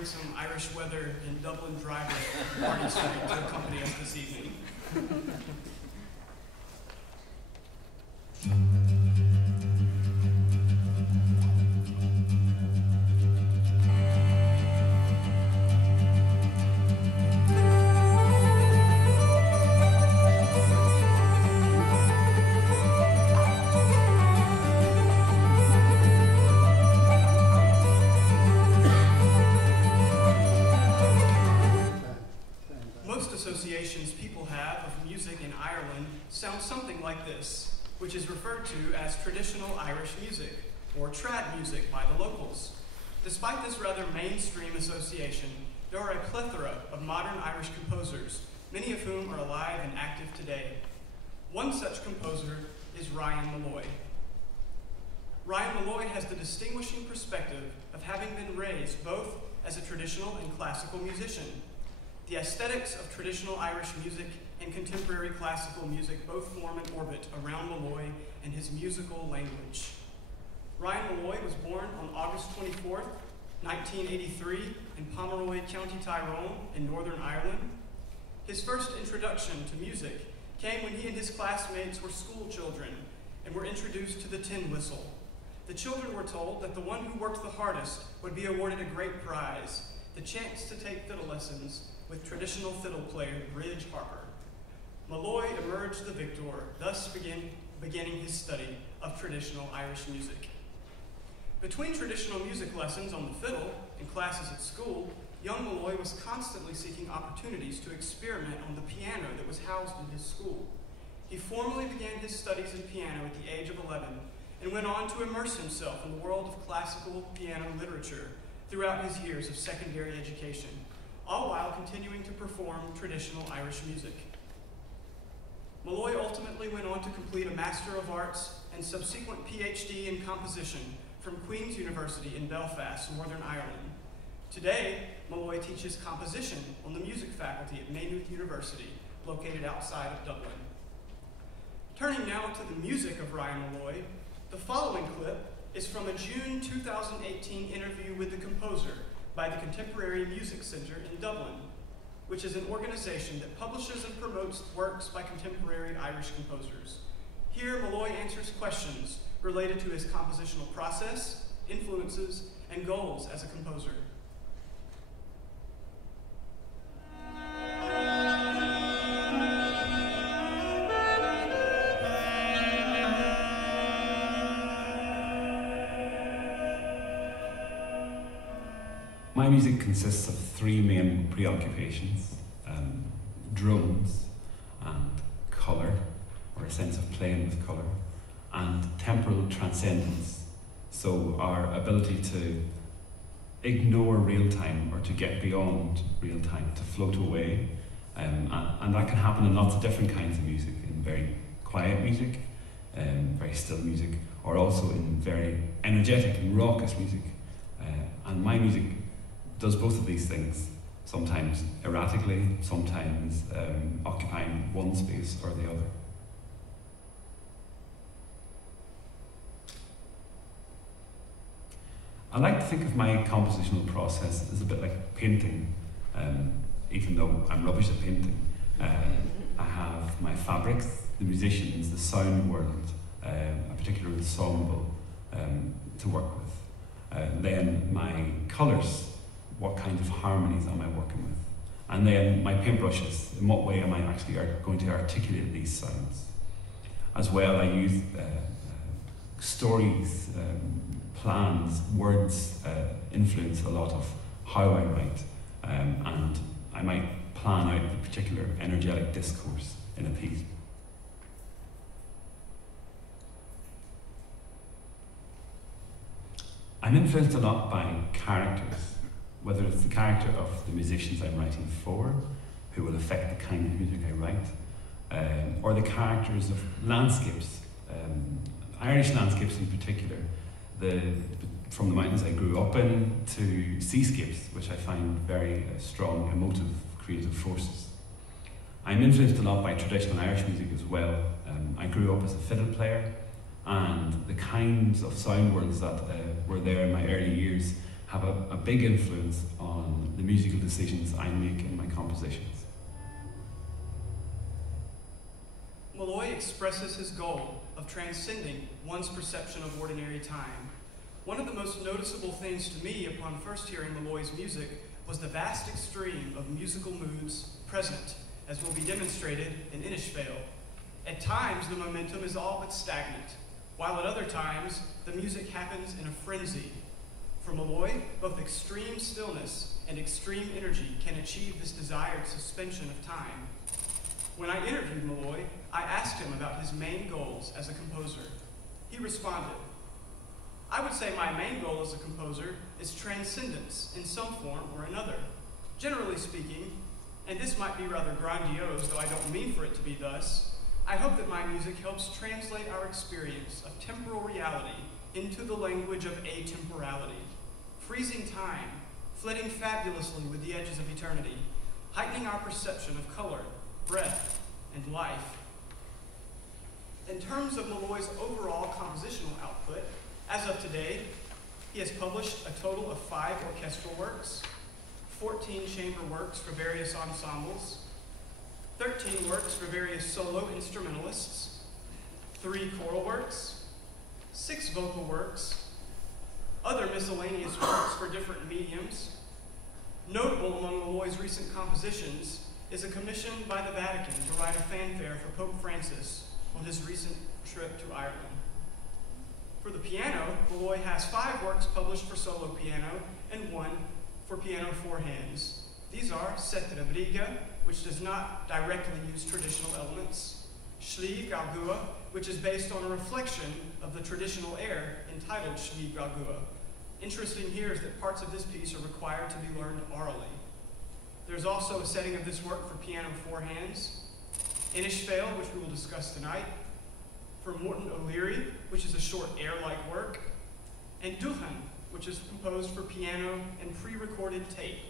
bring some Irish weather and Dublin drivers from Party Street to accompany us this evening. Associations people have of music in Ireland sound something like this, which is referred to as traditional Irish music, or trad music by the locals. Despite this rather mainstream association, there are a plethora of modern Irish composers, many of whom are alive and active today. One such composer is Ryan Molloy. Ryan Molloy has the distinguishing perspective of having been raised both as a traditional and classical musician. The aesthetics of traditional Irish music and contemporary classical music both form an orbit around Molloy and his musical language. Ryan Molloy was born on August 24th, 1983 in Pomeroy, County Tyrone in Northern Ireland. His first introduction to music came when he and his classmates were school children and were introduced to the tin whistle. The children were told that the one who worked the hardest would be awarded a great prize, the chance to take fiddle lessons with traditional fiddle player Bridge Harper. Molloy emerged the victor, thus beginning his study of traditional Irish music. Between traditional music lessons on the fiddle and classes at school, young Molloy was constantly seeking opportunities to experiment on the piano that was housed in his school. He formally began his studies in piano at the age of 11 and went on to immerse himself in the world of classical piano literature throughout his years of secondary education, all while continuing to perform traditional Irish music. Molloy ultimately went on to complete a Master of Arts and subsequent PhD in composition from Queen's University in Belfast, Northern Ireland. Today, Molloy teaches composition on the music faculty at Maynooth University, located outside of Dublin. Turning now to the music of Ryan Molloy, the following clip is from a June 2018 interview with the composer by the Contemporary Music Centre in Dublin, which is an organization that publishes and promotes works by contemporary Irish composers. Here, Molloy answers questions related to his compositional process, influences, and goals as a composer. My music consists of three main preoccupations: drums and colour, or a sense of playing with colour, and temporal transcendence, so our ability to ignore real time or to get beyond real time, to float away, and that can happen in lots of different kinds of music, in very quiet music, very still music, or also in very energetic and raucous music. And my music does both of these things, sometimes erratically, sometimes occupying one space or the other. I like to think of my compositional process as a bit like painting, even though I'm rubbish at painting. I have my fabrics, the musicians, the sound world, a particular ensemble to work with. Then my colours, what kind of harmonies am I working with? And then my paintbrushes, in what way am I actually going to articulate these sounds? As well, I use stories, plans, words influence a lot of how I write, and I might plan out a particular energetic discourse in a piece. I'm influenced a lot by characters, whether it's the character of the musicians I'm writing for, who will affect the kind of music I write, or the characters of landscapes, Irish landscapes in particular, from the mountains I grew up in to seascapes, which I find very strong, emotive, creative forces. I'm influenced a lot by traditional Irish music as well. I grew up as a fiddle player, and the kinds of sound worlds that were there in my early years have a big influence on musical decisions I make in my compositions. Molloy expresses his goal of transcending one's perception of ordinary time. One of the most noticeable things to me upon first hearing Molloy's music was the vast extreme of musical moods present, as will be demonstrated in Innisfail. At times, the momentum is all but stagnant, while at other times, the music happens in a frenzy. For Molloy, both extreme stillness and extreme energy can achieve this desired suspension of time. When I interviewed Molloy, I asked him about his main goals as a composer. He responded, "I would say my main goal as a composer is transcendence in some form or another. Generally speaking, and this might be rather grandiose, though I don't mean for it to be thus, I hope that my music helps translate our experience of temporal reality into the language of atemporality, freezing time, flitting fabulously with the edges of eternity, heightening our perception of color, breath, and life." In terms of Molloy's overall compositional output, as of today, he has published a total of 5 orchestral works, 14 chamber works for various ensembles, 13 works for various solo instrumentalists, 3 choral works, 6 vocal works, other miscellaneous works for different mediums. Notable among Molloy's recent compositions is a commission by the Vatican to write a fanfare for Pope Francis on his recent trip to Ireland. For the piano, Molloy has 5 works published for solo piano and 1 for piano 4 hands. These are Sette Rubrica, which does not directly use traditional elements, Shli Galgua, which is based on a reflection of the traditional air entitled Shli Galgua. Interesting here is that parts of this piece are required to be learned orally. There's also a setting of this work for piano 4 hands, Innisfail, which we will discuss tonight, for Morton O'Leary, which is a short air-like work, and Duchan, which is composed for piano and pre-recorded tape.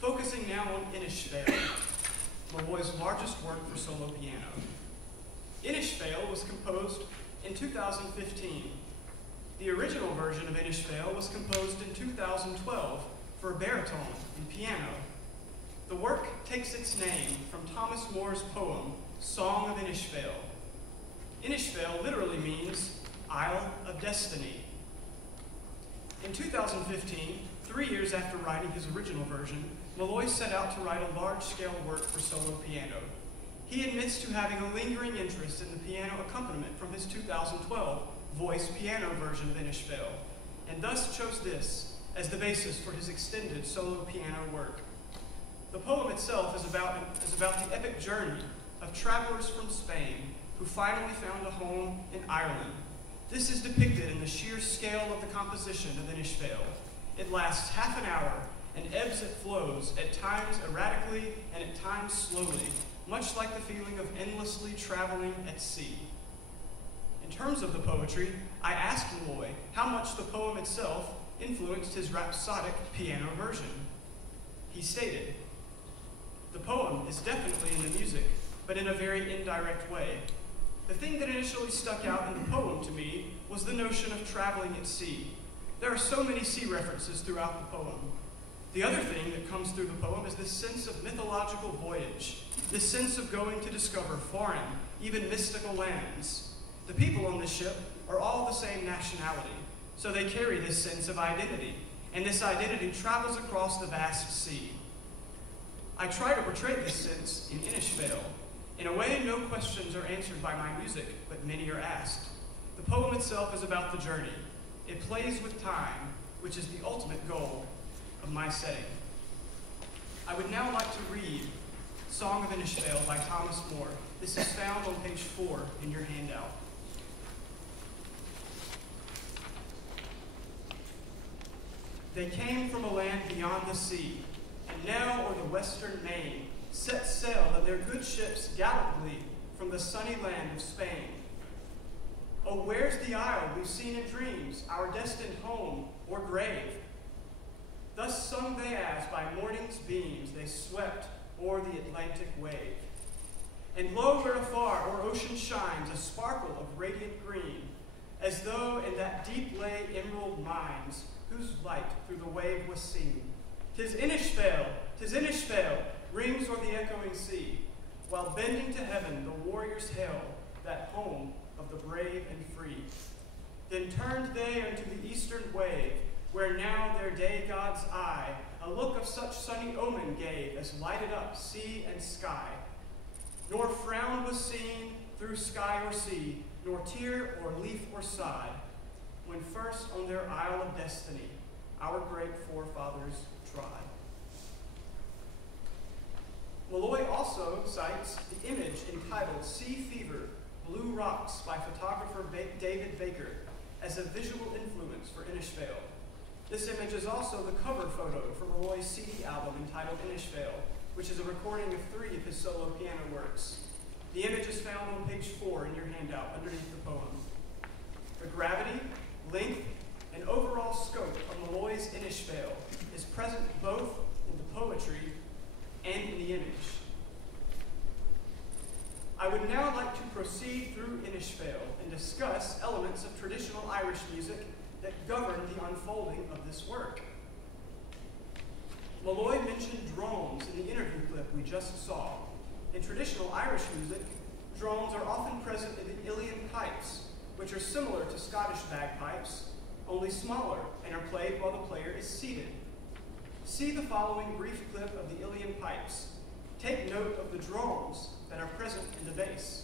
Focusing now on Innisfail, Molloy's largest work for solo piano. Innisfail was composed in 2015. The original version of Innisfail was composed in 2012 for baritone and piano. The work takes its name from Thomas More's poem, Song of Innisfail. Innisfail literally means Isle of Destiny. In 2015, 3 years after writing his original version, Molloy set out to write a large-scale work for solo piano. He admits to having a lingering interest in the piano accompaniment from his 2012 voice piano version of Innisfail, and thus chose this as the basis for his extended solo piano work. The poem itself is about the epic journey of travelers from Spain who finally found a home in Ireland. This is depicted in the sheer scale of the composition of Innisfail. It lasts half an hour and ebbs and flows, at times erratically and at times slowly, much like the feeling of endlessly traveling at sea. In terms of the poetry, I asked Molloy how much the poem itself influenced his rhapsodic piano version. He stated, "The poem is definitely in the music, but in a very indirect way. The thing that initially stuck out in the poem to me was the notion of traveling at sea. There are so many sea references throughout the poem. The other thing that comes through the poem is this sense of mythological voyage, this sense of going to discover foreign, even mystical lands. The people on this ship are all the same nationality, so they carry this sense of identity, and this identity travels across the vast sea. I try to portray this sense in Innisfail. In a way, no questions are answered by my music, but many are asked. The poem itself is about the journey. It plays with time, which is the ultimate goal of my setting." I would now like to read Song of Innisfail by Thomas More. This is found on page 4 in your handout. "They came from a land beyond the sea, and now o'er the western main set sail of their good ships gallantly from the sunny land of Spain. Oh, where's the isle we've seen in dreams, our destined home or grave? Thus sung they as by morning's beams they swept o'er the Atlantic wave. And lo, where afar o'er ocean shines a sparkle of radiant green, as though in that deep lay emerald mines, whose light through the wave was seen. 'Tis Innisfail, 'tis Innisfail, rings o'er the echoing sea, while bending to heaven the warriors hail that home of the brave and free. Then turned they unto the eastern wave, where now their day God's eye a look of such sunny omen gave as lighted up sea and sky. Nor frown was seen through sky or sea, nor tear or leaf or sod, when first on their isle of destiny our great forefathers trod. Molloy also cites the image entitled Sea Fever, Blue Rocks by photographer David Baker as a visual influence for Innisfail. This image is also the cover photo for Molloy's CD album entitled Innisfail, which is a recording of 3 of his solo piano works. The image is found on page 4 in your handout underneath the poem. The gravity, length, and overall scope of Molloy's Innisfail is present both in the poetry and in the image. I would now like to proceed through Innisfail and discuss elements of traditional Irish music that govern the unfolding of this work. Molloy mentioned drones in the interview clip we just saw. In traditional Irish music, drones are often present in the Ilian pipes, which are similar to Scottish bagpipes, only smaller, and are played while the player is seated. See the following brief clip of the Ilian pipes. Take note of the drones that are present in the bass.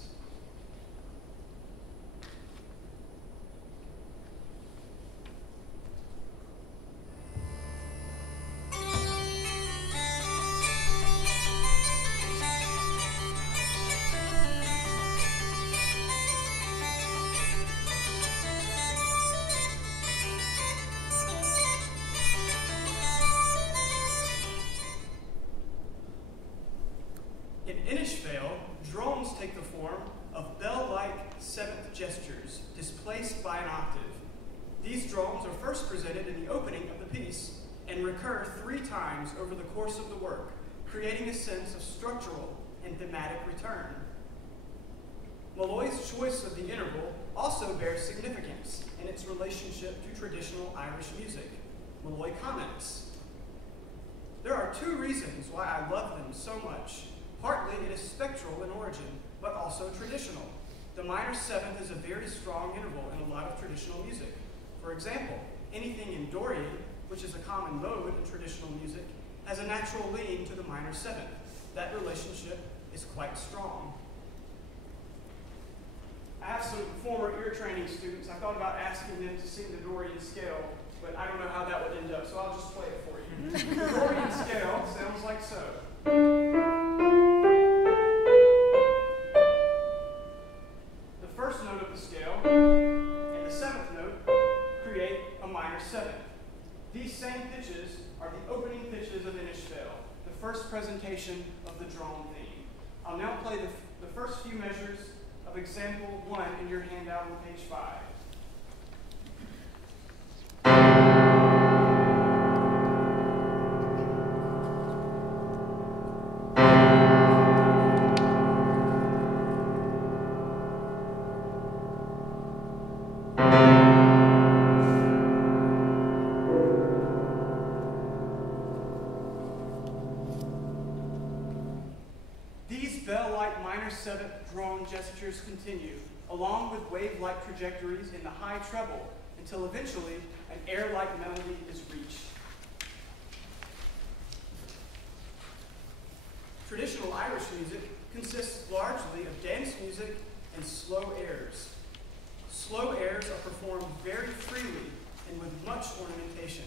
In Innisfail, drones take the form of bell-like seventh gestures displaced by an octave. These drones are first presented in the opening of the piece and recur 3 times over the course of the work, creating a sense of structural and thematic return. Molloy's choice of the interval also bears significance in its relationship to traditional Irish music. Molloy comments, "There are 2 reasons why I love them so much. Partly it is spectral in origin, but also traditional. The minor seventh is a very strong interval in a lot of traditional music. For example, anything in Dorian, which is a common mode in traditional music, has a natural lean to the minor seventh. That relationship is quite strong." I have some former ear training students. I thought about asking them to sing the Dorian scale, but I don't know how that would end up, so I'll just play it for you. The Dorian scale sounds like so. The first note of the scale and the 7th note create a minor 7th. These same pitches are the opening pitches of Innisfail, the first presentation of the drone theme. I'll now play the first few measures of example 1 in your handout on page 5. Bell-like minor 7th drone gestures continue, along with wave-like trajectories in the high treble, until eventually an air-like melody is reached. Traditional Irish music consists largely of dance music and slow airs. Slow airs are performed very freely and with much ornamentation.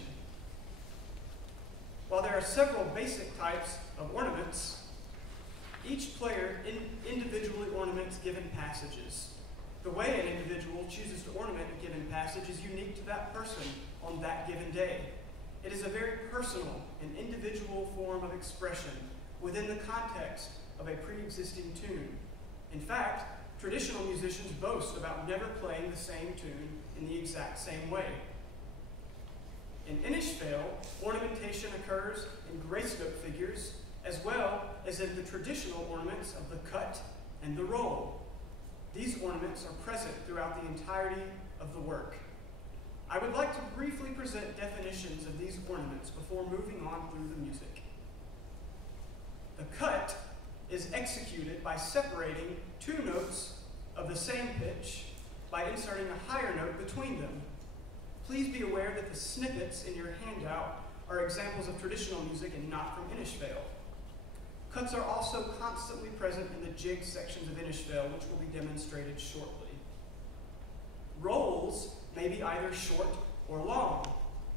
While there are several basic types of ornaments, each player individually ornaments given passages. The way an individual chooses to ornament a given passage is unique to that person on that given day. It is a very personal and individual form of expression within the context of a pre-existing tune. In fact, traditional musicians boast about never playing the same tune in the exact same way. In Innisfail, ornamentation occurs in grayscope figures as well as in the traditional ornaments of the cut and the roll. These ornaments are present throughout the entirety of the work. I would like to briefly present definitions of these ornaments before moving on through the music. The cut is executed by separating two notes of the same pitch by inserting a higher note between them. Please be aware that the snippets in your handout are examples of traditional music and not from Innisfail. Cuts are also constantly present in the jig sections of Innisfail, which will be demonstrated shortly. Rolls may be either short or long.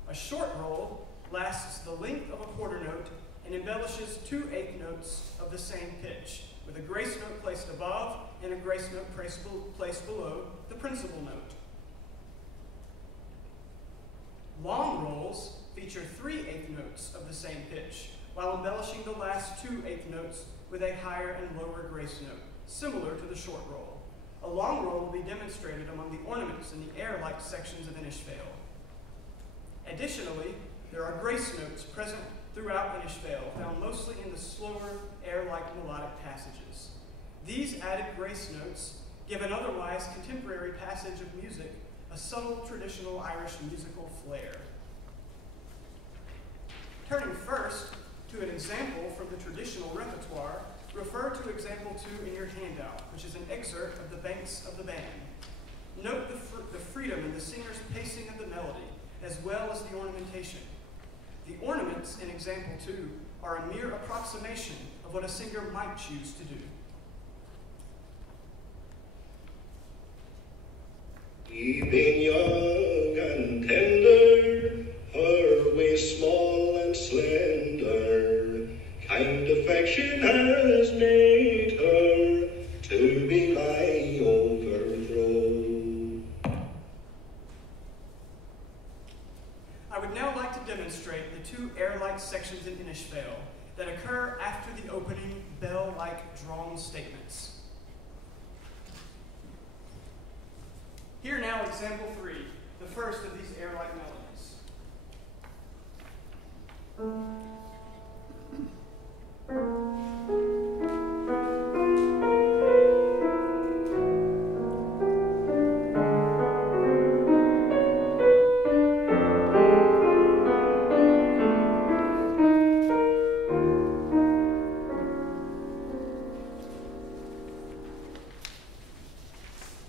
A short roll lasts the length of a quarter note and embellishes 2/8 notes of the same pitch, with a grace note placed above and a grace note placed below the principal note. Long rolls feature 3/8 notes of the same pitch, while embellishing the last 2/8 notes with a higher and lower grace note, similar to the short roll. A long roll will be demonstrated among the ornaments in the air-like sections of Innisfail. Additionally, there are grace notes present throughout Innisfail, found mostly in the slower, air-like melodic passages. These added grace notes give an otherwise contemporary passage of music a subtle traditional Irish musical flair. Turning first to an example from the traditional repertoire, refer to example 2 in your handout, which is an excerpt of the Banks of the Band. Note the freedom in the singer's pacing of the melody, as well as the ornamentation. The ornaments in example 2 are a mere approximation of what a singer might choose to do. We've been young and tender, her waist small and slender, kind affection has made her to be my overthrow. I would now like to demonstrate the 2 air-like sections in Innisfail that occur after the opening bell-like drawn statements. Here now example 3, the first of these air-like melodies.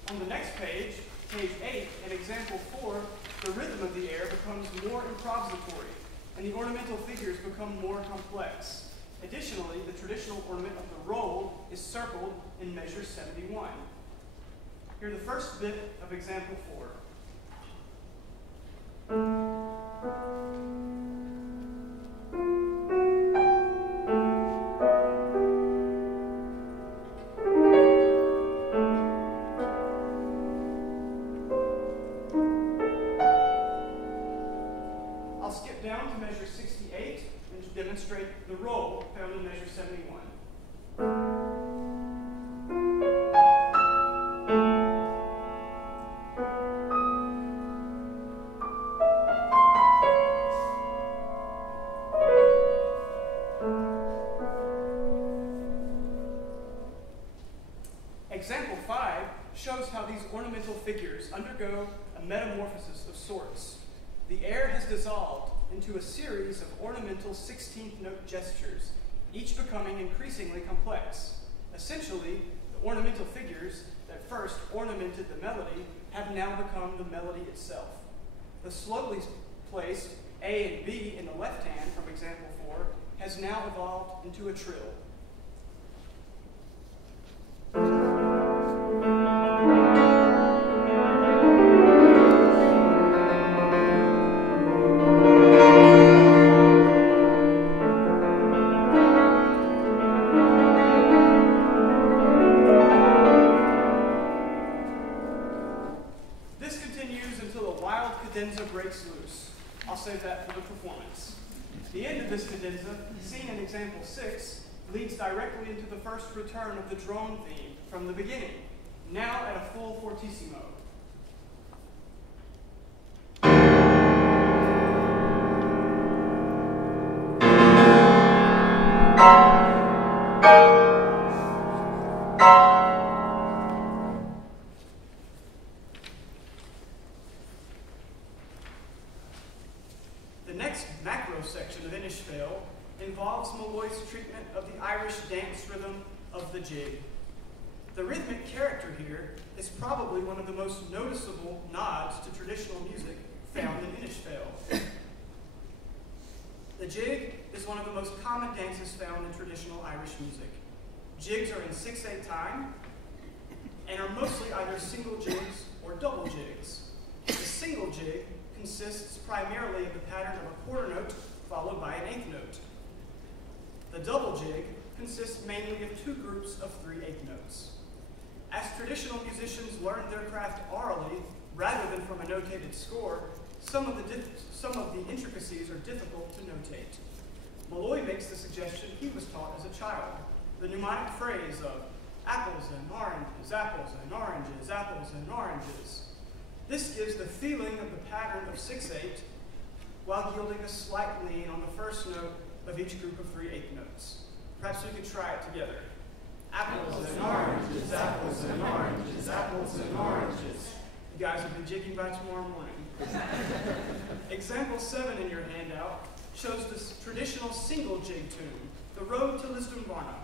On the next page, page 8, in example 4, the rhythm of the air becomes more improvisatory, and the ornamental figures become more complex. Additionally, the traditional ornament of the roll is circled in measure 71. Hear the first bit of example 4. I'll skip down to measure 68 and to demonstrate the roll found in measure 71. Example 5 shows how these ornamental figures undergo a metamorphosis of sorts. The air has dissolved into a series of ornamental 16th note gestures, each becoming increasingly complex. Essentially, the ornamental figures that first ornamented the melody have now become the melody itself. The slowly placed A and B in the left hand from example 4 has now evolved into a trill. Cadenza breaks loose. I'll save that for the performance. The end of this cadenza, seen in example 6, leads directly into the first return of the drone theme from the beginning, now at a full fortissimo. next macro section of Innisfail involves Molloy's treatment of the Irish dance rhythm of the jig. The rhythmic character here is probably one of the most noticeable nods to traditional music found in Innisfail. The jig is one of the most common dances found in traditional Irish music. Jigs are in 6/8 time and are mostly either single jigs or double jigs. The single jig consists primarily of the pattern of a quarter note followed by an eighth note. The double jig consists mainly of two groups of 3/8 notes. As traditional musicians learned their craft orally rather than from a notated score, some of the intricacies are difficult to notate. Molloy makes the suggestion he was taught as a child, the mnemonic phrase of apples and oranges, apples and oranges, apples and oranges. This gives the feeling of the pattern of 6/8 while yielding a slight lean on the first note of each group of 3/8 notes. Perhaps we could try it together. Apples and oranges, apples and oranges, apples and oranges. You guys will be jigging by tomorrow morning. Example 7 in your handout shows this traditional single jig tune, the Road to Lisdoonvarna.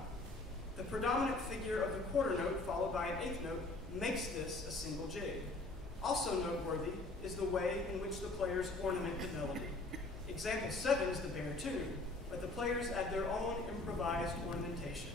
The predominant figure of the quarter note followed by an eighth note makes this a single jig. Also noteworthy is the way in which the players ornament the melody. Example 7 is the bare tune, but the players add their own improvised ornamentation.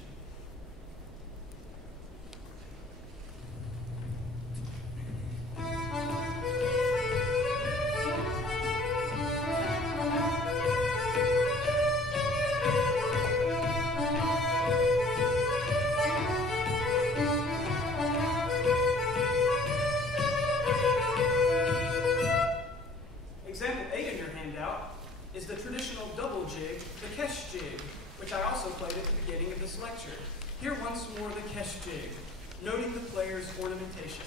Example 8 in your handout is the traditional double jig, the kesh jig, which I also played at the beginning of this lecture. Here once more the kesh jig, noting the player's ornamentation.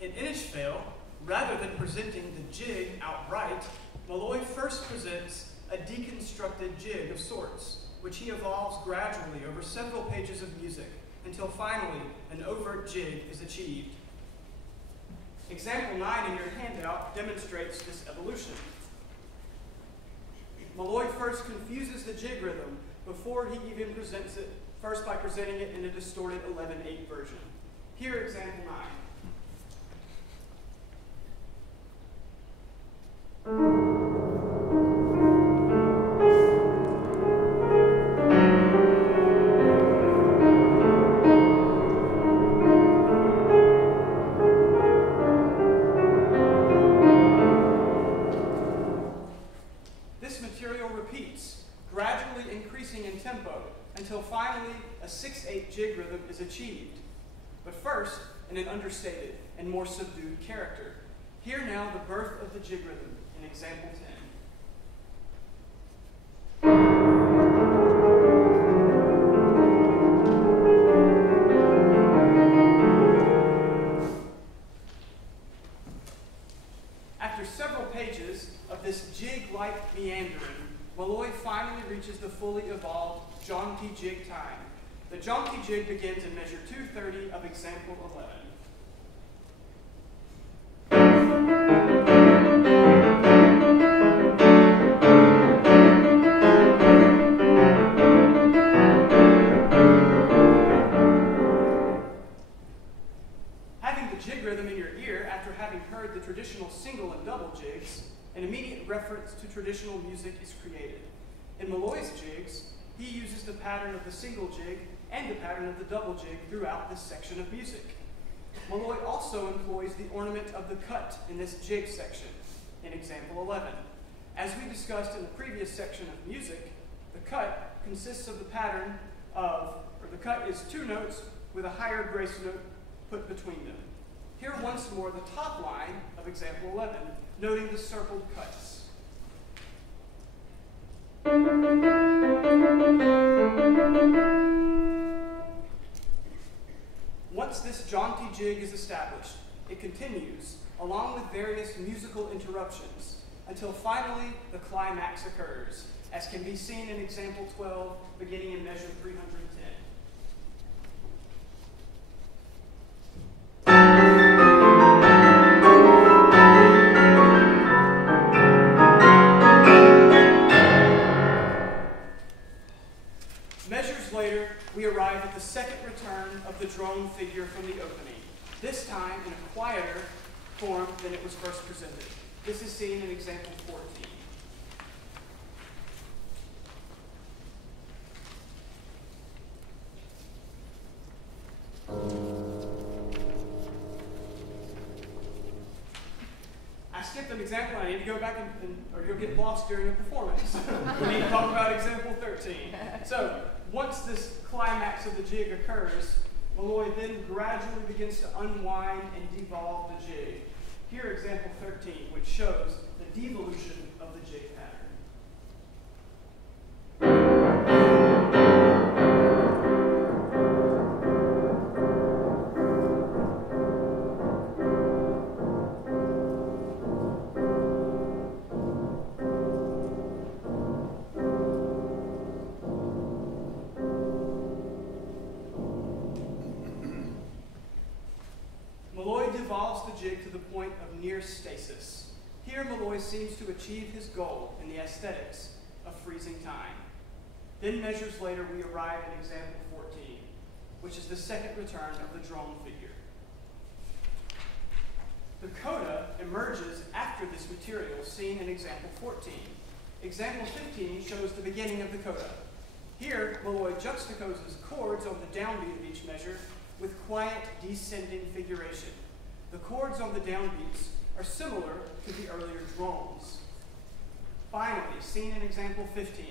In Innisfail, rather than presenting the jig outright, Molloy first presents a deconstructed jig of sorts, which he evolves gradually over several pages of music until finally an overt jig is achieved. Example 9 in your handout demonstrates this evolution. Molloy first confuses the jig rhythm before he even presents it, first by presenting it in a distorted 11/8 version. Here, example 9. This material repeats, gradually increasing in tempo until finally a 6/8 jig rhythm is achieved, but first in an understated and more subdued character. Here now the birth of the jig rhythm in example 10. After several pages of this jig-like meandering, Molloy finally reaches the fully evolved jaunty jig time. The jaunty jig begins in measure 230 of example 11. Having the jig rhythm in your ear after having heard the traditional single and double jigs, an immediate reference to traditional music is created. In Molloy's jigs, he uses the pattern of the single jig and the pattern of the double jig throughout this section of music. Molloy also employs the ornament of the cut in this jig section, in example 11. As we discussed in the previous section of music, the cut consists of the pattern of, or the cut is two notes with a higher grace note put between them. Hear once more the top line of example 11, noting the circled cuts. Once this jaunty jig is established, it continues, along with various musical interruptions, until finally the climax occurs, as can be seen in example 12, beginning in measure 310. Measures later, we arrive at the second return of the drone figure from the opening, this time in a quieter form than it was first presented. This is seen in example 14. I skipped an example. I need to go back or you'll get lost during the performance. We need to talk about example 13. So, once this climax of the jig occurs, Molloy then gradually begins to unwind and devolve the jig. Here, example 13, which shows the devolution of the jig pattern. Molloy devolves the jig to the point of near stasis. Here, Molloy seems to achieve his goal in the aesthetics of freezing time. Then measures later, we arrive at example 14, which is the second return of the drone figure. The coda emerges after this material seen in example 14. Example 15 shows the beginning of the coda. Here, Molloy juxtaposes chords on the downbeat of each measure with quiet descending figuration. The chords on the downbeats are similar to the earlier drones. Finally, seen in example 15,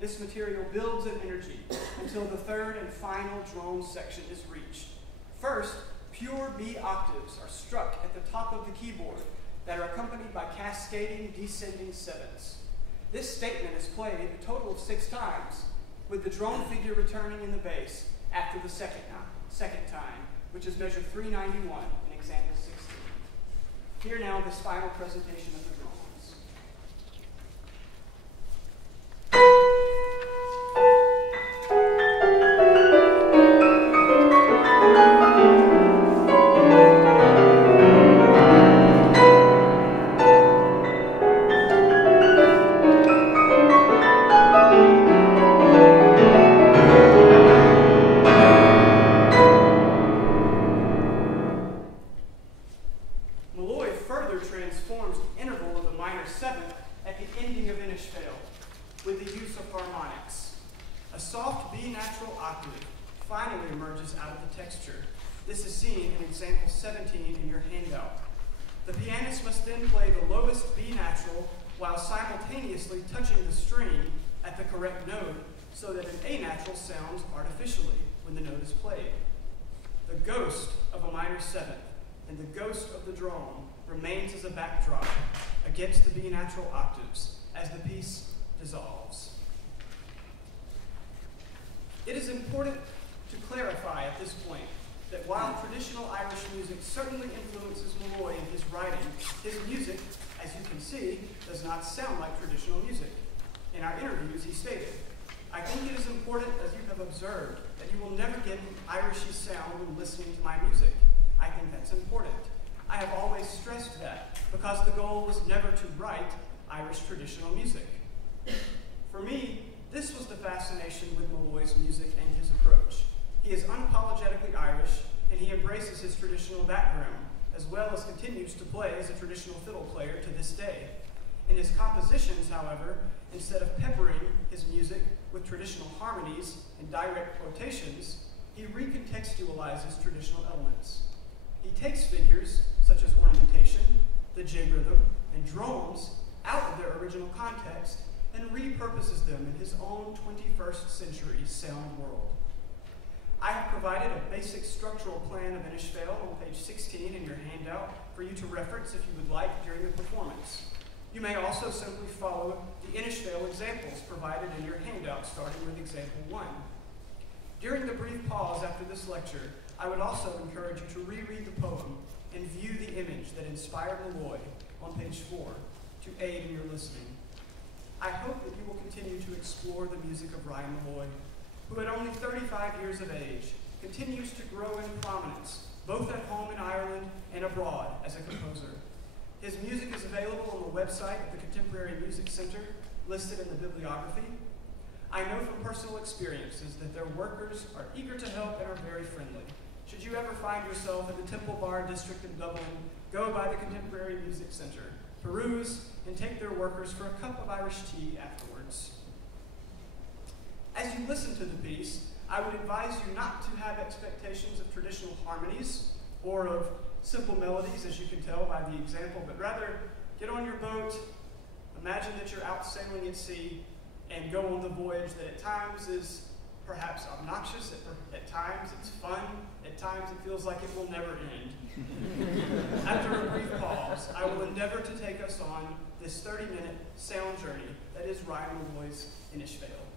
this material builds in energy until the third and final drone section is reached. First, pure B octaves are struck at the top of the keyboard that are accompanied by cascading descending sevenths. This statement is played a total of 6 times, with the drone figure returning in the bass after the second time, which is measure 391 in example 16. Here now this final presentation of the drones. Molloy further transforms the interval of the minor seventh at the ending of Innisfail with the use of harmonics. A soft B natural octave finally emerges out of the texture. This is seen in example 17 in your handout. The pianist must then play the lowest B natural while simultaneously touching the string at the correct note so that an A natural sounds artificially when the note is played. The ghost of a minor seventh and the ghost of the drone remains as a backdrop against the B natural octaves as the piece dissolves. It is important to clarify at this point that while traditional Irish music certainly influences Molloy in his writing, his music, as you can see, does not sound like traditional music. In our interviews, he stated, "I think it is important, as you have observed, that you will never get an Irishy sound when listening to my music. I think that's important. I have always stressed that because the goal was never to write Irish traditional music." For me, this was the fascination with Molloy's music and his approach. He is unapologetically Irish, and he embraces his traditional background, as well as continues to play as a traditional fiddle player to this day. In his compositions, however, instead of peppering his music with traditional harmonies and direct quotations, he recontextualizes traditional elements. He takes figures such as ornamentation, the jig rhythm, and drones out of their original context and repurposes them in his own 21st century sound world. I have provided a basic structural plan of Innisfail on for you to reference if you would like during the performance. You may also simply follow the Innisfail examples provided in your handout, starting with example 1. During the brief pause after this lecture, I would also encourage you to reread the poem and view the image that inspired Molloy on page 4 to aid in your listening. I hope that you will continue to explore the music of Ryan Molloy, who at only 35 years of age continues to grow in prominence, both at home in Ireland and abroad as a composer. His music is available on the website of the Contemporary Music Center, listed in the bibliography. I know from personal experiences that their workers are eager to help and are very friendly. Should you ever find yourself in the Temple Bar district in Dublin, go by the Contemporary Music Center, peruse, and take their workers for a cup of Irish tea afterwards. As you listen to the piece, I would advise you not to have expectations of traditional harmonies or of simple melodies, as you can tell by the example, but rather get on your boat, imagine that you're out sailing at sea, and go on the voyage that at times is perhaps obnoxious, at times it's fun, at times it feels like it will never end. After a brief pause, I will endeavor to take us on this 30-minute sound journey that is Ryan Molloy's Innisfail.